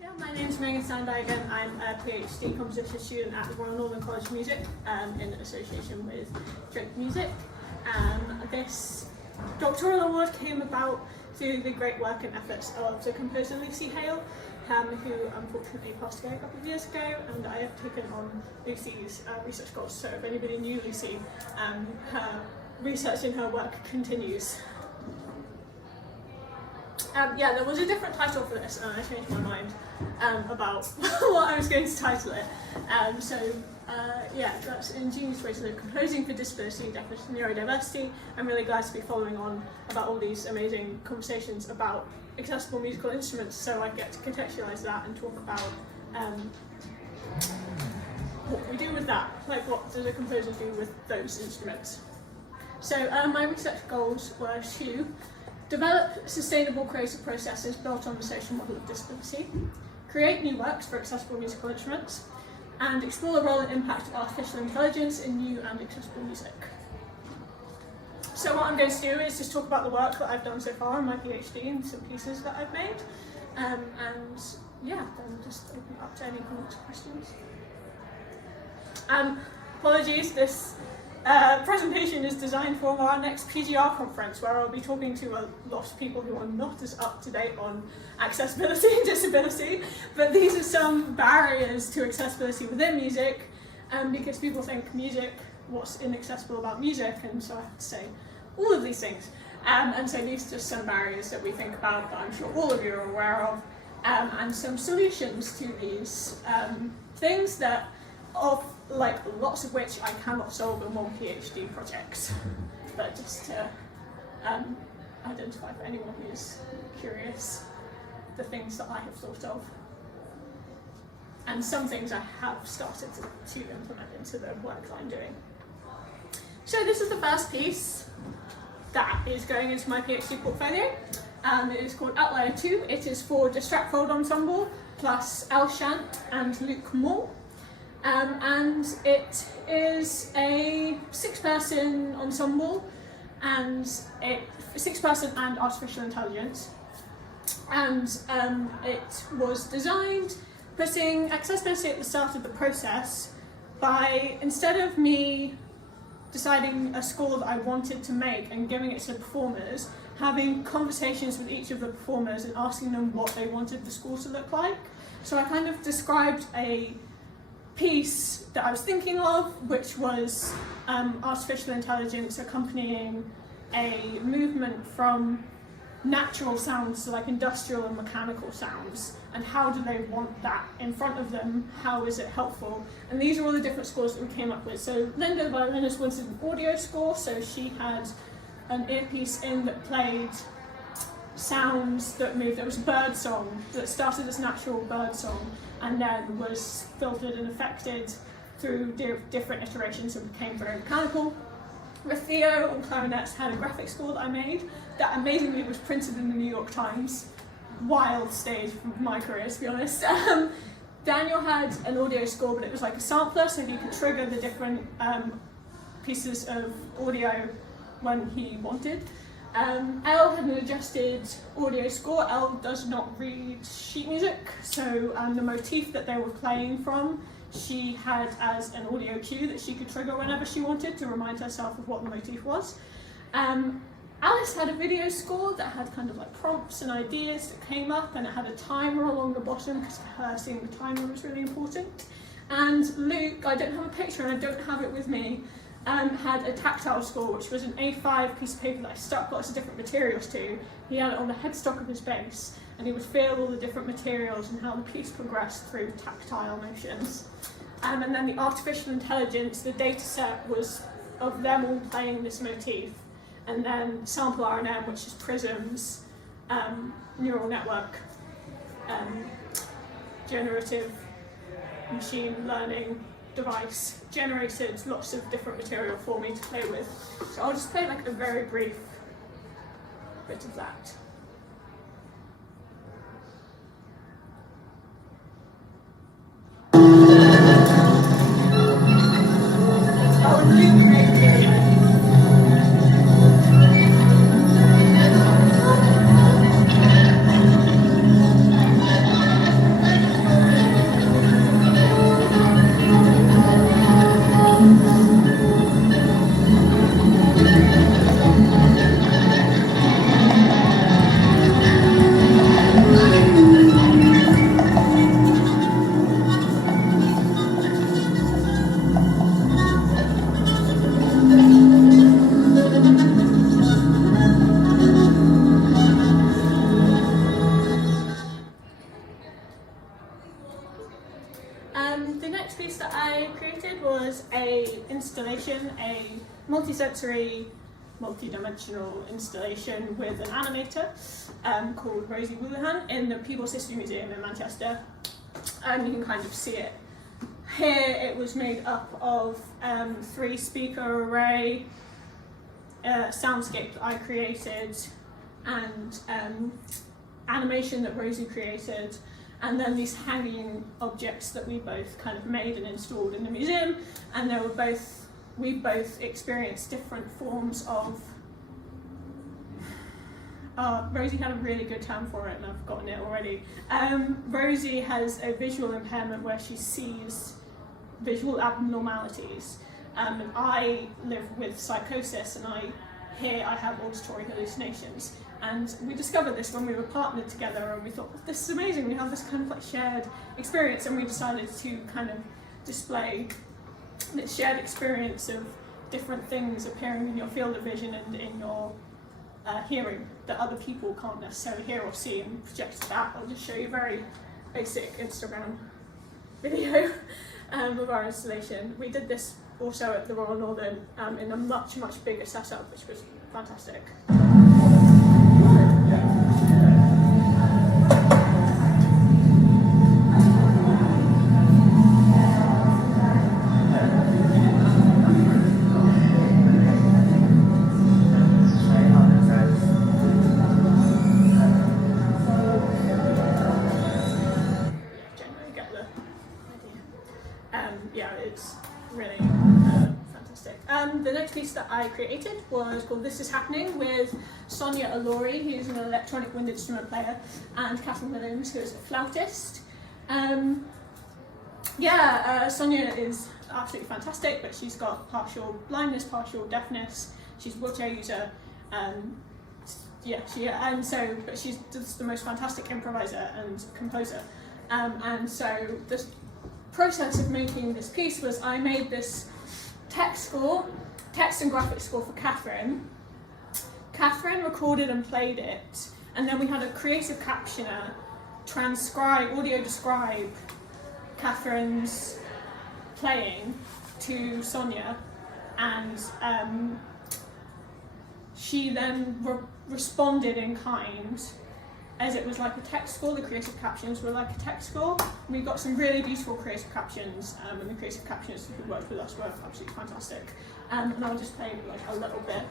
Yeah, my name is Steinberg and I'm a PhD composition student at the Royal Northern College of Music in association with Drake Music. This doctoral award came about through the great work and efforts of the composer Lucy Hale, who unfortunately passed away a couple of years ago, and I have taken on Lucy's research goals. So if anybody knew Lucy, her research in her work continues. Yeah, there was a different title for this, and I changed my mind about what I was going to title it. Yeah, that's Ingenious Ways of Composing for Disability, Neurodiversity. I'm really glad to be following on about all these amazing conversations about accessible musical instruments, so I get to contextualise that and talk about what we do with that, like what does a composer do with those instruments. So my research goals were to develop sustainable creative processes built on the social model of disability, create new works for accessible musical instruments, and explore the role and impact of artificial intelligence in new and accessible music. So what I'm going to do is just talk about the work that I've done so far in my PhD and some pieces that I've made, and yeah, then just open it up to any comments or questions. Apologies, this presentation is designed for our next PGR conference, where I'll be talking to a lot of people who are not as up to date on accessibility and disability, but these are some barriers to accessibility within music, because people think music, what's inaccessible about music, and so I have to say all of these things. And so these are just some barriers that we think about that I'm sure all of you are aware of, and some solutions to these things that like lots of which I cannot solve in one PhD project, but just to identify for anyone who's curious the things that I have thought of, and some things I have started to implement into the work that I'm doing. So this is the first piece that is going into my PhD portfolio. It is called Outlier 2. It is for Distractfold ensemble plus El Shant and Luc Moore. And it is a 6-person ensemble, and 6-person and artificial intelligence, and it was designed putting accessibility at the start of the process by, instead of me deciding a score that I wanted to make and giving it to the performers, having conversations with each of the performers and asking them what they wanted the score to look like. So I kind of described a piece that I was thinking of, which was artificial intelligence accompanying a movement from natural sounds to like industrial and mechanical sounds, and how do they want that in front of them, how is it helpful, and these are all the different scores that we came up with. So Linda, the violinist, wanted an audio score, so she had an earpiece in that played sounds that moved. There was a bird song that started as natural bird song and then was filtered and affected through different iterations and became very mechanical. With Theo on clarinets had a graphic score that I made that amazingly was printed in the New York Times. Wild stage for my career, to be honest. Daniel had an audio score, but it was like a sampler, so he could trigger the different pieces of audio when he wanted. Elle had an adjusted audio score. Elle does not read sheet music, so the motif that they were playing from, she had as an audio cue that she could trigger whenever she wanted to remind herself of what the motif was. Alice had a video score that had kind of like prompts and ideas that came up, and it had a timer along the bottom because for her seeing the timer was really important. And Luke, I don't have a picture and I don't have it with me, had a tactile score, which was an A5 piece of paper that I stuck lots of different materials to. He had it on the headstock of his bass, and he would feel all the different materials and how the piece progressed through tactile motions. And then the artificial intelligence, the data set was of them all playing this motif, and then sample RNN, which is Prism's neural network, generative machine learning device, generated lots of different material for me to play with. So I'll just play like a very brief bit of that. The next piece that I created was a installation, a multi-sensory, multi-dimensional installation with an animator called Rosie Woollahan in the People's History Museum in Manchester. And you can kind of see it here. It was made up of 3-speaker array, soundscape that I created, and animation that Rosie created, and then these hanging objects that we both kind of made and installed in the museum. And we both experienced different forms of Rosie had a really good term for it and I've forgotten it already. Rosie has a visual impairment where she sees visual abnormalities, and I live with psychosis, and I have auditory hallucinations. And we discovered this when we were partnered together, and we thought, oh, this is amazing, we have this kind of like shared experience, and we decided to kind of display this shared experience of different things appearing in your field of vision and in your hearing that other people can't necessarily hear or see, and projected that. I'll just show you a very basic Instagram video of our installation. We did this also at the Royal Northern in a much bigger setup, which was fantastic. Yeah, it's really fantastic. The next piece that I created was called This Is Happening, with Sonia Alori, who's an electronic wind instrument player, and Catherine Williams, who is a flautist. Sonia is absolutely fantastic, but she's got partial blindness, partial deafness. She's a wheelchair user. But she's just the most fantastic improviser and composer. And so this process of making this piece was I made this text and graphic score for Catherine. Catherine recorded and played it, and then we had a creative captioner audio describe Catherine's playing to Sonia, and she then responded in kind, as it was like a text score. The creative captions were like a text score. We got some really beautiful creative captions, and the creative captioners who worked with us were absolutely fantastic. And I'll just play like a little bit.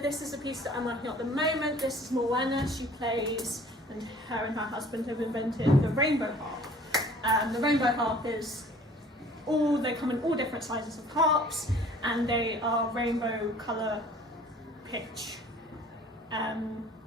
This is a piece that I'm working on at the moment. This is Morwenna. She plays, and her husband have invented the rainbow harp. The rainbow harp they come in all different sizes of harps, and they are rainbow colour pitch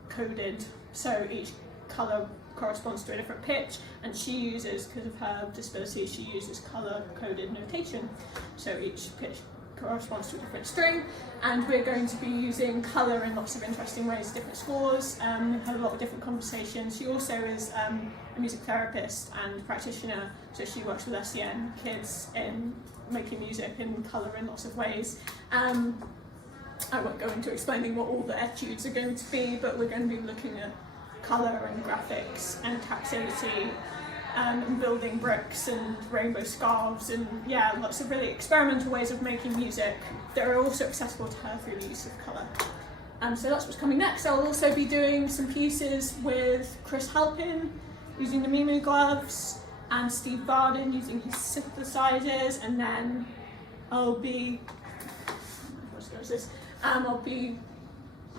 coded. So each colour corresponds to a different pitch, and she uses, because of her disability, she uses colour coded notation. So each pitch corresponds to a different string, and we're going to be using colour in lots of interesting ways, different scores. We've had a lot of different conversations. She also is a music therapist and practitioner, so she works with SEN kids in making music in colour in lots of ways. I won't go into explaining what all the etudes are going to be, but we're going to be looking at colour and graphics and tactility, and building bricks and rainbow scarves, and lots of really experimental ways of making music that are also accessible to her through the use of colour. So that's what's coming next. I'll also be doing some pieces with Chris Halpin using the Mimu gloves, and Steve Varden using his synthesizers, and then I'll be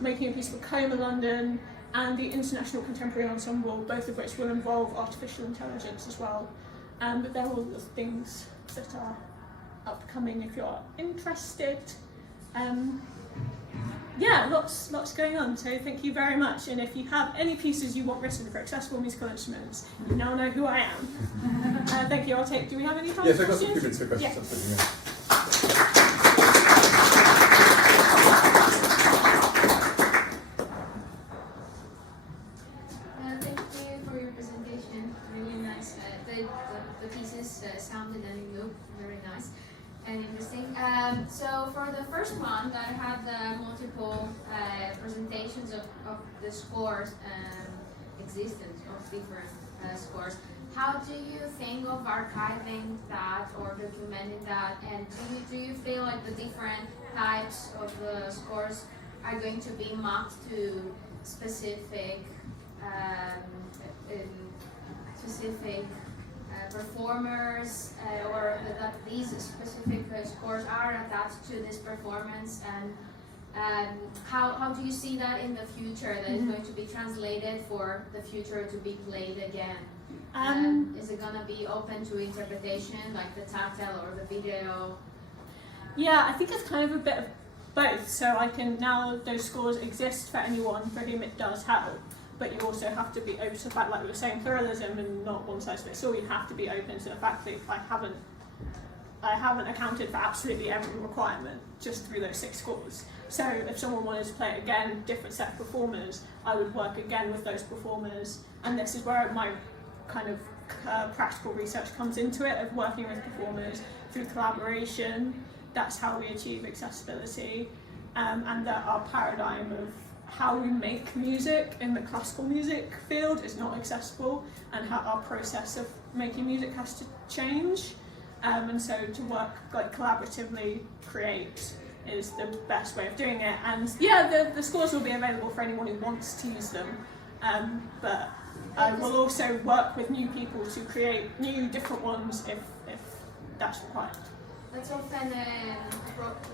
making a piece for Coma London and the International Contemporary Ensemble, both of which will involve artificial intelligence as well. But they're all the things that are upcoming if you're interested. Yeah, lots going on, so thank you very much. And if you have any pieces you want written for accessible musical instruments, you now know who I am. Thank you. Do we have any time for questions? Yes, I've got some few minutes for questions. Yeah. Absolutely, yeah. Thank you for your presentation. Really nice. The pieces sounded and looked very nice and interesting. So for the first one, I had multiple presentations of the scores existence of different scores. How do you think of archiving that or documenting that? And do you feel like the different types of the scores are going to be mapped to specific performers, or that these specific scores are attached to this performance? And how do you see that in the future, that is going to be translated for the future to be played again? Is it going to be open to interpretation, like the tactile or the video? Yeah, I think it's kind of a bit of both. So now those scores exist for anyone for whom it does help, but you also have to be open to the fact, like we were saying, pluralism and not one size fits all. You have to be open to the fact that I haven't accounted for absolutely every requirement just through those 6 scores. So if someone wanted to play it again, different set of performers, I would work again with those performers. And this is where my kind of practical research comes into it, of working with performers through collaboration. That's how we achieve accessibility. And that our paradigm of how we make music in the classical music field is not accessible, and how our process of making music has to change. And so to work like collaboratively create is the best way of doing it. And yeah, the scores will be available for anyone who wants to use them. But I will also work with new people to create new different ones if that's required. That's often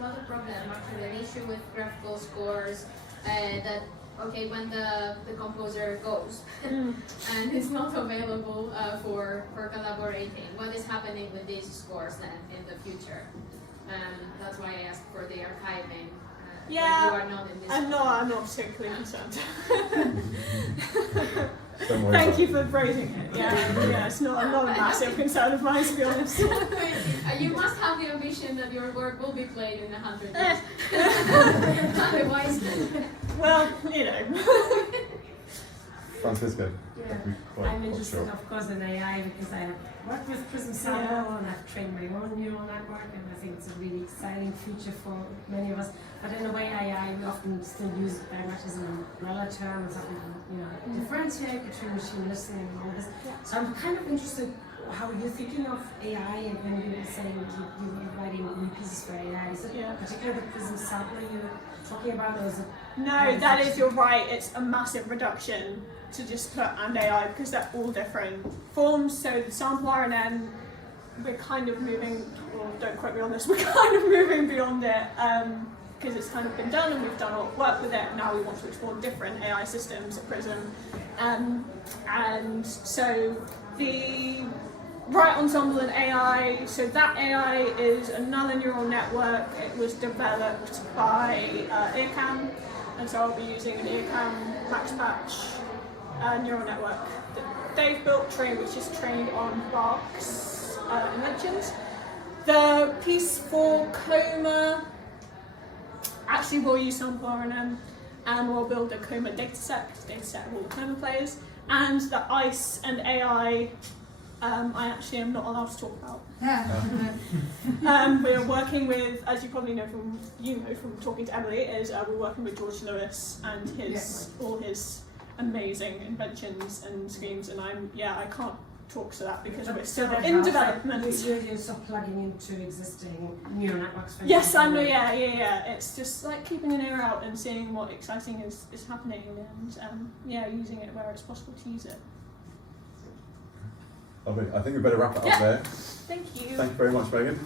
not a problem, actually, an issue with graphical scores, that okay, when the composer goes and it's not available for collaborating, what is happening with these scores then in the future? That's why I asked for the archiving. Yeah, you are not in this. I'm not particularly concerned. Thank you for phrasing it. Yeah, it's not a massive concern of mine, to be honest. You must have the ambition that your work will be played in 100 years. Otherwise, well, you know. Francisco. Yeah, I'm interested, of course, in AI because I have worked with Prism Sample and I've trained my own neural network, and I think it's a really exciting feature for many of us. But in a way, AI we often still use it very much as an umbrella term, or something to differentiate between machine listening and all this. So I'm kind of interested how you're thinking of AI, and when you were saying you're writing new pieces for AI. Is it particularly the Prism Sample you're talking about, or is it? No, that is, you're right. It's a massive reduction to just put and AI, because they're all different forms. So the sample RNN, we're kind of moving, well, don't quote me on this, we're kind of moving beyond it, because it's kind of been done and we've done a lot of work with it. Now we want to explore different AI systems at Prism. And so the right ensemble and AI, so that AI is another neural network. It was developed by EarCam, and so I'll be using an EarCam max patch neural network that they've built, which is trained on Bach's inventions. The piece for Coma, actually we'll use sample RNN, and we'll build a Coma dataset of all the Coma players. And the ICE and AI, I actually am not allowed to talk about. We're working with, as you probably know from talking to Emily, is we're working with George Lewis and all his amazing inventions and schemes, and I can't talk to that because we're still in development. You're still plugging into existing neural networks. Yes, I know. Yeah. It's just like keeping an ear out and seeing what exciting is happening, and using it where it's possible to use it. Lovely. I think we better wrap it up there. Thank you. Thank you very much, Megan.